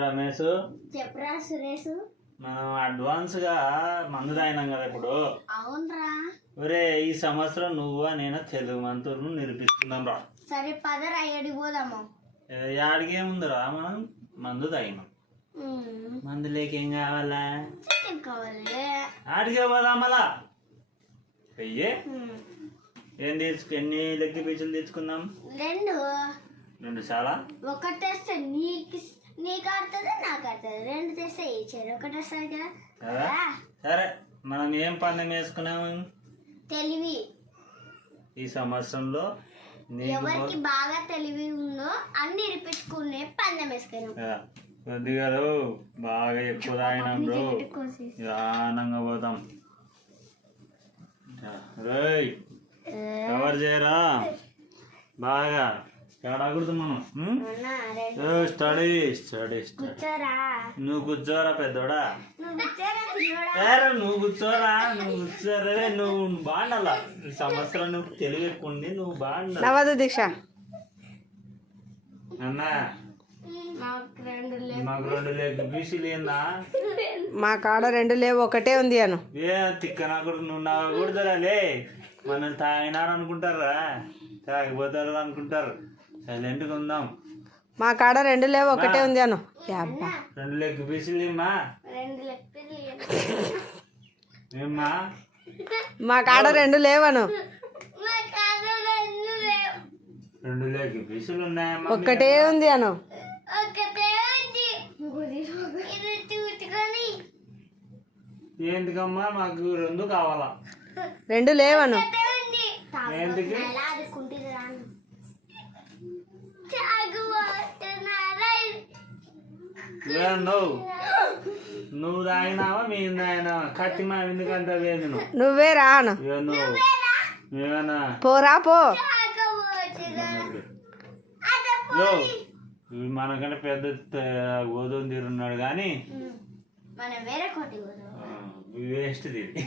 రమేష్ చెప్పరా సురేష్, మనం అడ్వాన్స్ గా మందు తాగినాం కదా ఇప్పుడు. అవునరా. ఒరే ఈ సంవత్సరం నువ్వు నేను తెలుగు మంత్రులను నిరూపిస్తున్నాం రా. సరే పదరా ఏడికి పోదాము. యాడికి ఏముందిరా, మనం మందు తాగినాం. మందు లేక ఏం కావాలా? చికెన్ కావాలి. ఆడికే పోదాం మళ్ళా. అయ్యే ఎన్ని లెగ్ పీసులు తెచ్చుకుందాం? రెండు చాలా. ఒకటి తెస్తే నీకు ఆడుతుంది, నాకు ఆడుతుంది. రెండు తెస్తే ఇచ్చారు, ఒకటి వస్తుంది కదా. సరే మనం ఏం పందెం వేసుకున్నాము? తెలివి. ఈ సంవత్సరంలో ఎవరికి బాగా తెలివి ఉందో అన్ని ఇరిపించుకునే పందెం వేసుకున్నాం. కొద్దిగా బాగా ఎక్కువ తాగినాం బ్రో, నిదానంగా పోతాం. కవర్ చేయరా బాగా ఏడాకూడదు మనం. Study study study. నువ్వు కూర్చోరా పెద్దోడా, నువ్వు కూర్చోరా, నువ్వు కూర్చోరే. నువ్వు బాగుండాలా ఈ సంవత్సరం, నువ్వు తెలివి ఎక్కువ ఉంది, నువ్వు బాగుండాలి. నవదు దీక్ష అన్నా మాకు రెండు లేక బీసీలు ఏందా? మా కాడ రెండు లేవు, ఒకటే ఉంది అను. ఏ తిక్క నాకు నువ్వు నాకూడదురాలే. మనం తాగినారు అనుకుంటారా, తాగిపోతారు అనుకుంటారు. సైలెంట్గా ఉందాం. మా కాడ రెండు లేవు, ఒకటే ఉంది అను. రెండు లెగ్ పీసులు ఏమ్మా? ఏమ్మా మా కాడ రెండు లేవను. రెండు లెగ్ పీసులు ఉన్నాయమ్మా? ఒక్కటే ఉంది అను. ఎందుకమ్మా మాకు రెండు కావాలా? రెండు లేవను. ఎందుకు? నువ్వు తాగినావా మేము తాగినావా? కత్తి మా ఎందుకంటే లేదు. నువ్వే రాను, నువ్వేనా? పోరా పో. మనకంటే పెద్ద గోధుమ తీరున్నాడు కానీ వేస్ట్ తిరిగి